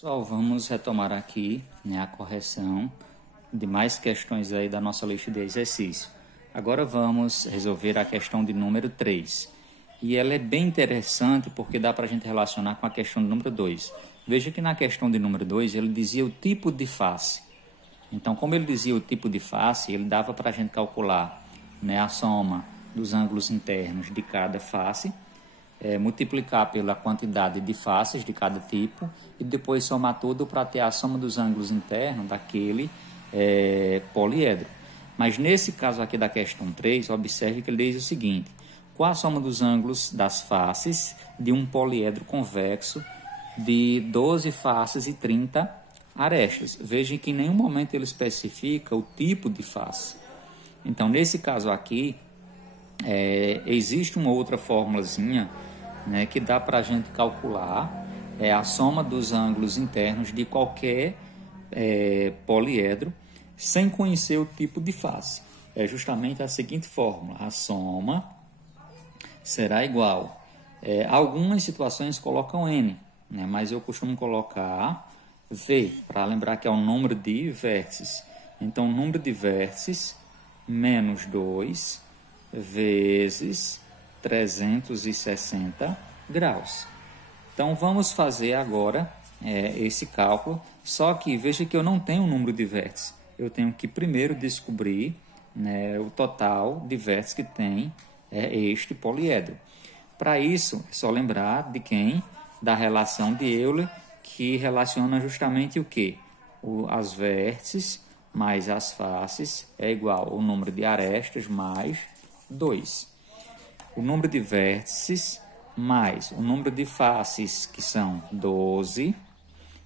Pessoal, vamos retomar aqui, a correção de mais questões aí da nossa lista de exercício. Agora vamos resolver a questão de número 3. E ela é bem interessante porque dá para a gente relacionar com a questão de número 2. Veja que na questão de número 2 ele dizia o tipo de face. Então, como ele dizia o tipo de face, ele dava para a gente calcular, a soma dos ângulos internos de cada face, multiplicar pela quantidade de faces de cada tipo e depois somar tudo para ter a soma dos ângulos internos daquele poliedro. Mas nesse caso aqui da questão 3, observe que ele diz o seguinte: qual a soma dos ângulos das faces de um poliedro convexo de 12 faces e 30 arestas? Veja que em nenhum momento ele especifica o tipo de face. Então, nesse caso aqui, existe uma outra formulazinha, que dá para a gente calcular a soma dos ângulos internos de qualquer poliedro sem conhecer o tipo de face. É justamente a seguinte fórmula: a soma será igual. Algumas situações colocam N, mas eu costumo colocar V, para lembrar que é o número de vértices. Então, o número de vértices menos 2 vezes 360 graus. Então, vamos fazer agora esse cálculo, só que veja que eu não tenho o número de vértices. Eu tenho que primeiro descobrir o total de vértices que tem este poliedro. Para isso, é só lembrar de quem? Da relação de Euler, que relaciona justamente o quê? As vértices mais as faces é igual ao número de arestas mais 2. O número de vértices mais o número de faces, que são 12,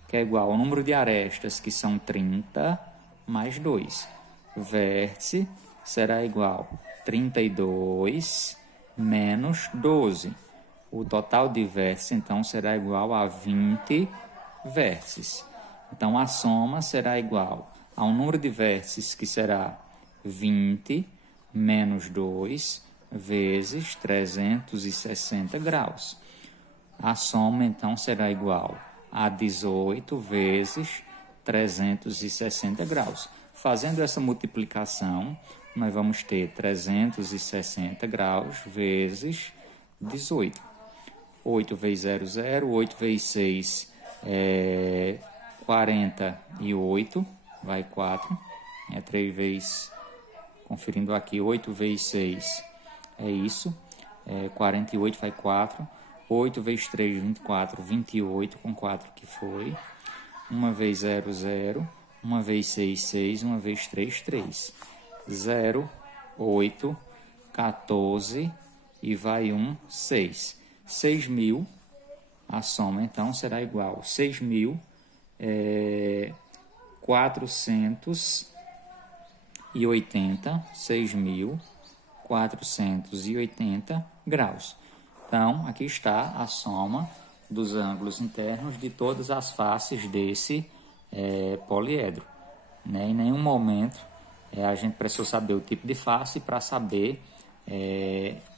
que é igual ao número de arestas, que são 30, mais 2. Vértice será igual a 32 menos 12. O total de vértices, então, será igual a 20 vértices. Então, a soma será igual ao número de vértices, que será 20 menos 2 vezes 360 graus. A soma, então, será igual a 18 vezes 360 graus. Fazendo essa multiplicação, nós vamos ter 360 graus vezes 18. 8 vezes 0, 0. 8 vezes 6 é 48, vai 4. 3 vezes, conferindo aqui, 8 vezes 6 é isso. 48 vai 4. 8 vezes 3, 24. 28 com 4 que foi. 1 vezes 0, 0. 1 vezes 6, 6. 1 vezes 3, 3. 0, 8, 14 e vai 1, 6. 6.000, a soma então será igual a 6.480 graus. Então, aqui está a soma dos ângulos internos de todas as faces desse poliedro. Em nenhum momento a gente precisou saber o tipo de face para saber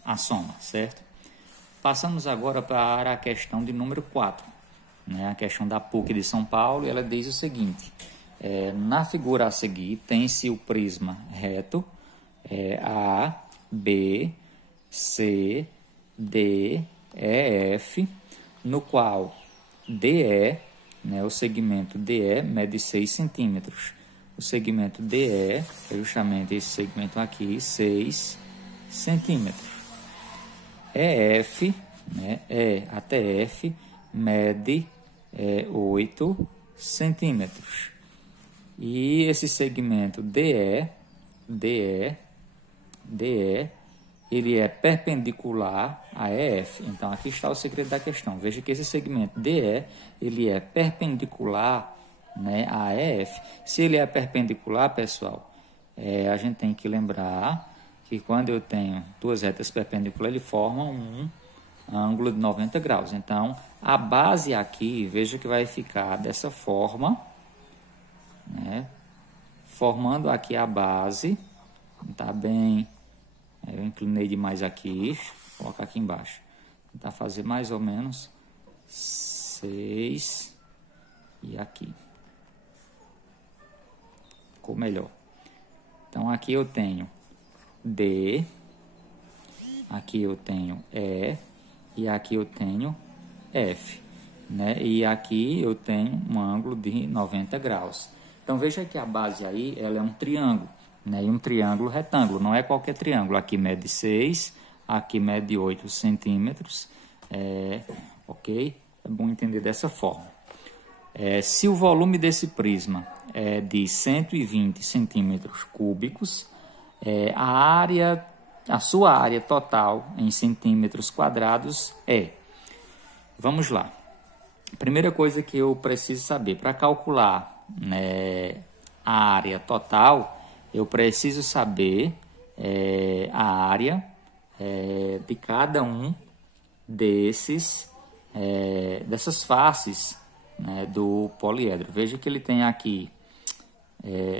a soma, certo? Passamos agora para a questão de número 4, a questão da PUC de São Paulo. Ela diz o seguinte: na figura a seguir, tem-se o prisma reto A, B, C, D, E, F, no qual DE, o segmento DE, mede 6 centímetros. O segmento DE é justamente esse segmento aqui, 6 centímetros. EF, E até F, mede 8 centímetros. E esse segmento DE, ele é perpendicular a EF. Então, aqui está o segredo da questão. Veja que esse segmento DE, ele é perpendicular a EF. Se ele é perpendicular, pessoal, a gente tem que lembrar que quando eu tenho duas retas perpendiculares, ele forma um ângulo de 90 graus. Então, a base aqui, veja que vai ficar dessa forma, formando aqui a base. Tá bem, eu inclinei demais aqui, vou colocar aqui embaixo. Vou tentar fazer mais ou menos 6 e aqui. Ficou melhor. Então, aqui eu tenho D, aqui eu tenho E e aqui eu tenho F, né? E aqui eu tenho um ângulo de 90 graus. Então, veja que a base aí, ela é um triângulo, né? E um triângulo retângulo, não é qualquer triângulo. Aqui mede 6, aqui mede 8 centímetros, ok? É bom entender dessa forma. Se o volume desse prisma é de 120 centímetros cúbicos, a sua área total em centímetros quadrados é... Vamos lá. Primeira coisa que eu preciso saber, para calcular, né, a área total, eu preciso saber a área de cada um dessas faces, né, do poliedro. Veja que ele tem aqui,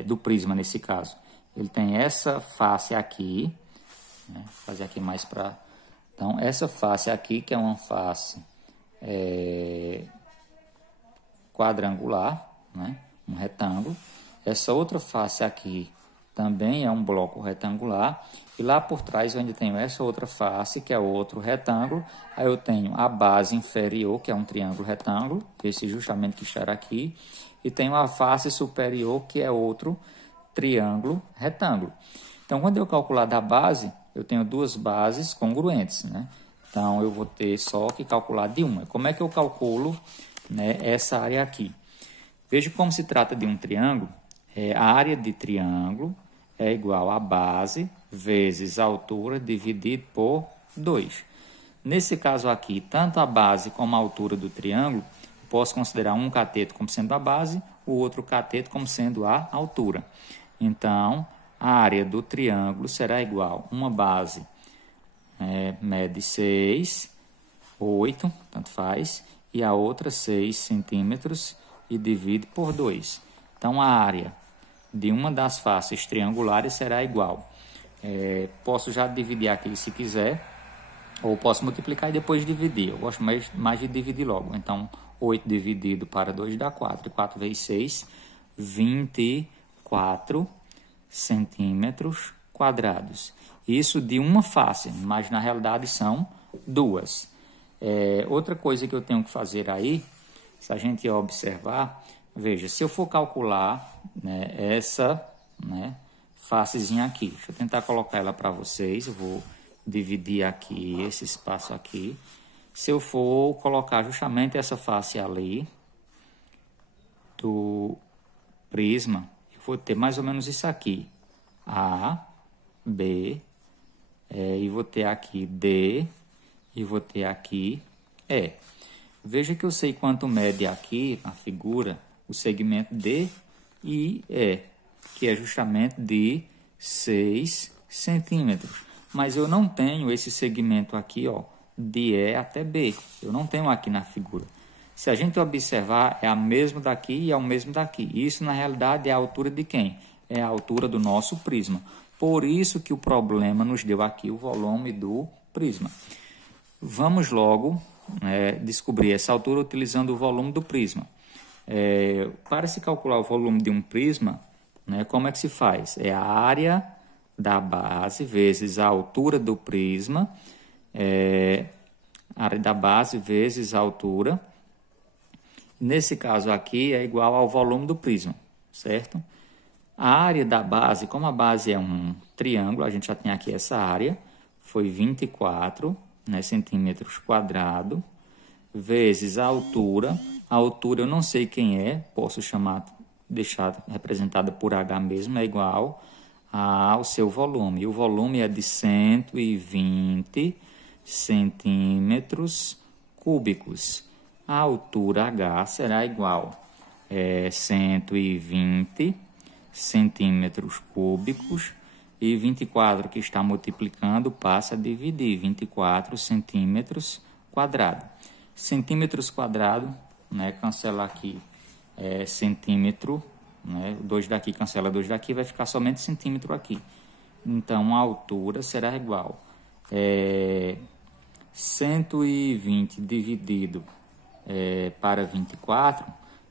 do prisma nesse caso, ele tem essa face aqui, né, vou fazer aqui mais para... Então, essa face aqui, que é uma face quadrangular, né, um retângulo. Essa outra face aqui também é um bloco retangular. E lá por trás eu ainda tenho essa outra face, que é outro retângulo. Aí eu tenho a base inferior, que é um triângulo retângulo, esse justamente que está aqui. E tenho a face superior, que é outro triângulo retângulo. Então, quando eu calcular da base, eu tenho duas bases congruentes, né? Então, eu vou ter só que calcular de uma. Como é que eu calculo, né, essa área aqui? Veja como se trata de um triângulo. A área de triângulo é igual a base vezes a altura dividido por 2. Nesse caso aqui, tanto a base como a altura do triângulo, posso considerar um cateto como sendo a base, o outro cateto como sendo a altura. Então, a área do triângulo será igual a uma base mede 6, 8, tanto faz, e a outra 6 centímetros e divide por 2. Então, a área de uma das faces triangulares será igual. Posso já dividir aqui se quiser, ou posso multiplicar e depois dividir. Eu gosto mais de dividir logo. Então, 8 dividido para 2 dá 4. 4 vezes 6, 24 centímetros quadrados. Isso de uma face, mas na realidade são duas. Outra coisa que eu tenho que fazer aí, se a gente observar, veja, se eu for calcular, né, essa, né, facezinha aqui, deixa eu tentar colocar ela para vocês, eu vou dividir aqui esse espaço aqui. Se eu for colocar justamente essa face ali do prisma, eu vou ter mais ou menos isso aqui, A, B, e vou ter aqui D, e vou ter aqui E. Veja que eu sei quanto mede aqui na figura o segmento D e E, que é justamente de 6 centímetros. Mas eu não tenho esse segmento aqui, ó, de E até B. Eu não tenho aqui na figura. Se a gente observar, é a mesma daqui e é o mesmo daqui. Isso, na realidade, é a altura de quem? É a altura do nosso prisma. Por isso que o problema nos deu aqui o volume do prisma. Vamos logo descobrir essa altura utilizando o volume do prisma. Para se calcular o volume de um prisma, né, como é que se faz? É a área da base vezes a altura do prisma, a área da base vezes a altura. Nesse caso aqui é igual ao volume do prisma, certo? A área da base, como a base é um triângulo, a gente já tem aqui essa área, foi 24, né, centímetros quadrados, vezes a altura. A altura eu não sei quem é, posso deixar representada por H mesmo, é igual ao seu volume. E o volume é de 120 centímetros cúbicos. A altura H será igual a 120 centímetros cúbicos, e 24 que está multiplicando passa a dividir 24 centímetros quadrados. Centímetros quadrados, né, cancela aqui centímetro, né, 2 daqui cancela 2 daqui, vai ficar somente centímetro aqui. Então, a altura será igual 120 dividido para 24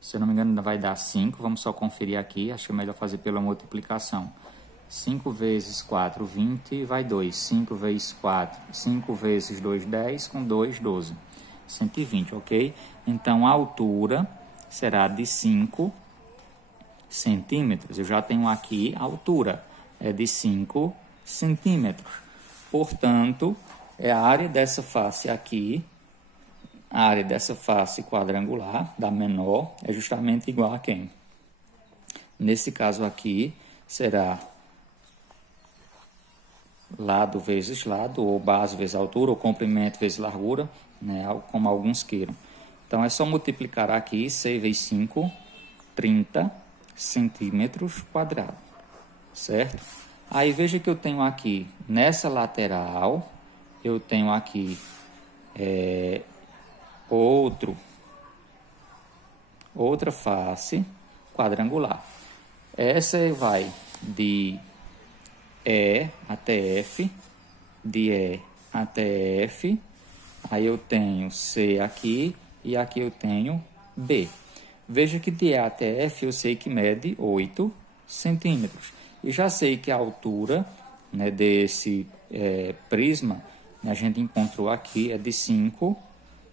Se eu não me engano, ainda vai dar 5. Vamos só conferir aqui. Acho que é melhor fazer pela multiplicação. 5 vezes 4, 20, vai 2. 5 vezes 4, 5 vezes 2, 10. Com 2, 12. 120, ok? Então, a altura será de 5 centímetros. Eu já tenho aqui a altura. É de 5 centímetros. Portanto, é a área dessa face aqui. A área dessa face quadrangular, da menor, é justamente igual a quem? Nesse caso aqui, será lado vezes lado, ou base vezes altura, ou comprimento vezes largura, né, como alguns queiram. Então, é só multiplicar aqui, 6 vezes 5, 30 centímetros quadrados, certo? Aí, veja que eu tenho aqui, nessa lateral, eu tenho aqui outra face quadrangular. Essa vai de E até F, de E até F, aí eu tenho C aqui e aqui eu tenho B. Veja que de E até F eu sei que mede 8 centímetros. E já sei que a altura, né, desse prisma, né, a gente encontrou aqui, é de 5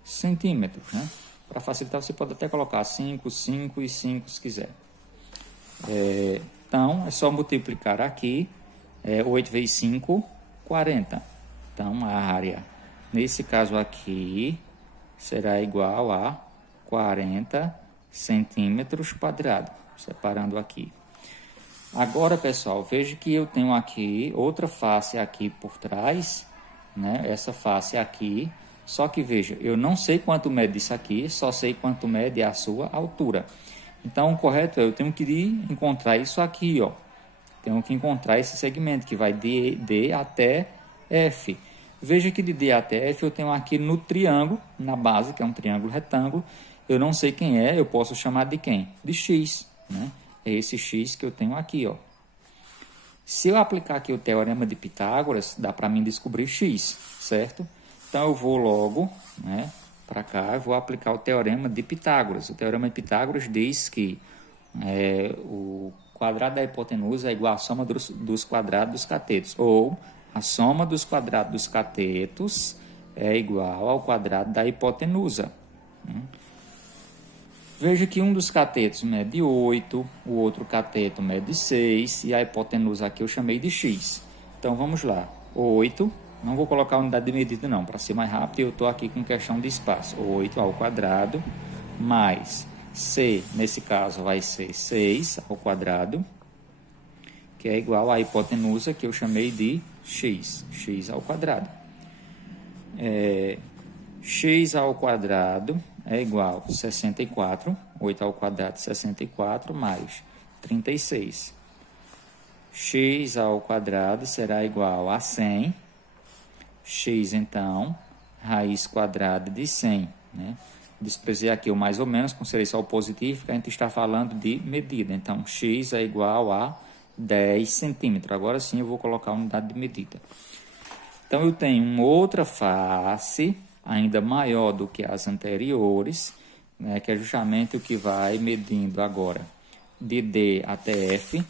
centímetros, né? Para facilitar, você pode até colocar 5, 5 e 5 se quiser. Então, é só multiplicar aqui, 8 vezes 5, 40. Então, a área, nesse caso aqui, será igual a 40 centímetros quadrados, separando aqui. Agora, pessoal, veja que eu tenho aqui outra face aqui por trás, né? Essa face aqui. Só que, veja, eu não sei quanto mede isso aqui, só sei quanto mede a sua altura. Então, o correto é, eu tenho que encontrar isso aqui, ó. Tenho que encontrar esse segmento, que vai de D até F. Veja que de D até F eu tenho aqui no triângulo, na base, que é um triângulo retângulo. Eu não sei quem é, eu posso chamar de quem? De X, né? É esse X que eu tenho aqui, ó. Se eu aplicar aqui o Teorema de Pitágoras, dá para mim descobrir X, certo? Então, eu vou logo, né, para cá, eu vou aplicar o Teorema de Pitágoras. O Teorema de Pitágoras diz que o quadrado da hipotenusa é igual à soma dos quadrados dos catetos, ou a soma dos quadrados dos catetos é igual ao quadrado da hipotenusa. Veja que um dos catetos mede 8, o outro cateto mede 6, e a hipotenusa aqui eu chamei de x. Então, vamos lá. 8, não vou colocar a unidade de medida não, para ser mais rápido, eu estou aqui com questão de espaço. 8 ao quadrado, mais c, nesse caso, vai ser 6 ao quadrado, que é igual à hipotenusa que eu chamei de x, x ao quadrado. X ao quadrado é igual a 64, 8 ao quadrado 64, mais 36. X ao quadrado será igual a 100. X, então, raiz quadrada de 100, né? Desprezei aqui o mais ou menos, considerei só o positivo, porque a gente está falando de medida. Então, x é igual a 10 centímetros. Agora sim eu vou colocar a unidade de medida. Então, eu tenho uma outra face, ainda maior do que as anteriores, né, que é justamente o que vai medindo agora de D até F,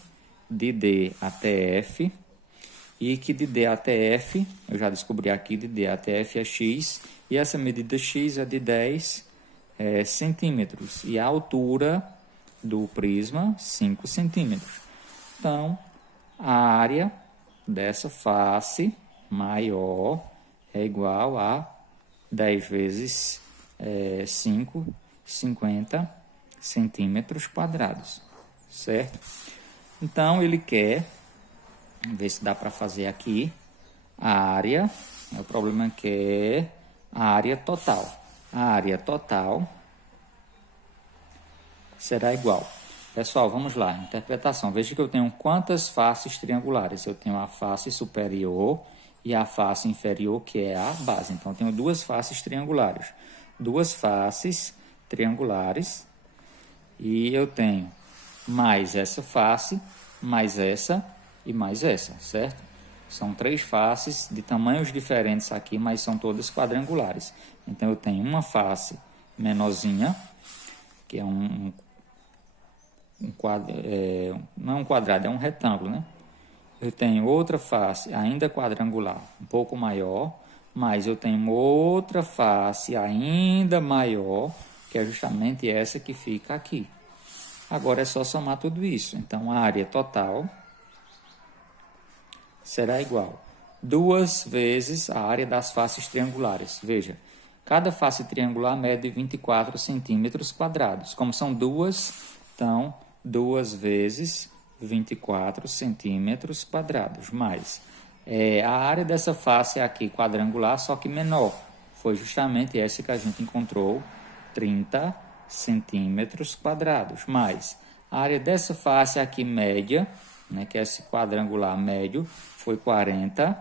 de D até F, e que de D até F, eu já descobri aqui, de D até F é x, e essa medida x é de 10 centímetros, e a altura do prisma, 5 centímetros. Então, a área dessa face maior é igual a 10 vezes 5, 50 centímetros quadrados, certo? Então, ele quer, ver se dá para fazer aqui, a área, o problema é que é a área total. A área total será igual. Pessoal, vamos lá, interpretação. Veja que eu tenho quantas faces triangulares. Eu tenho a face superior e a face inferior, que é a base. Então, eu tenho duas faces triangulares. Duas faces triangulares. E eu tenho mais essa face, mais essa e mais essa, certo? São três faces de tamanhos diferentes aqui, mas são todas quadrangulares. Então, eu tenho uma face menorzinha, que é um não é um quadrado, é um retângulo, né? Eu tenho outra face ainda quadrangular, um pouco maior, mas eu tenho outra face ainda maior, que é justamente essa que fica aqui. Agora é só somar tudo isso. Então, a área total será igual 2 vezes a área das faces triangulares. Veja, cada face triangular mede 24 centímetros quadrados. Como são duas, então 2 vezes 24 centímetros quadrados. Mais a área dessa face aqui quadrangular, só que menor. Foi justamente essa que a gente encontrou, 30 centímetros quadrados. Mais a área dessa face aqui média, né, que é esse quadrangular médio, foi 40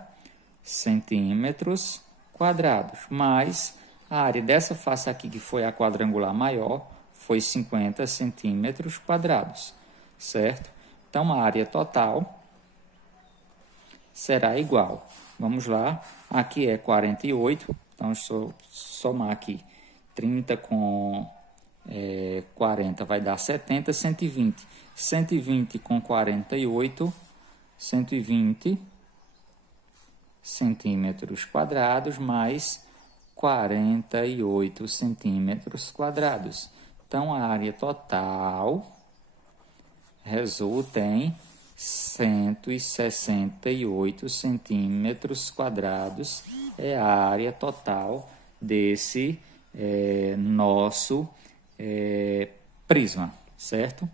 centímetros quadrados. Mais a área dessa face aqui, que foi a quadrangular maior, foi 50 centímetros quadrados, certo? Então, a área total será igual. Vamos lá, aqui é 48, então se eu somar aqui 30 com 40 vai dar 70, 120. 120 com 48, 120 centímetros quadrados mais 48 centímetros quadrados. Então, a área total resulta em 168 centímetros quadrados. É a área total desse nosso prisma, certo?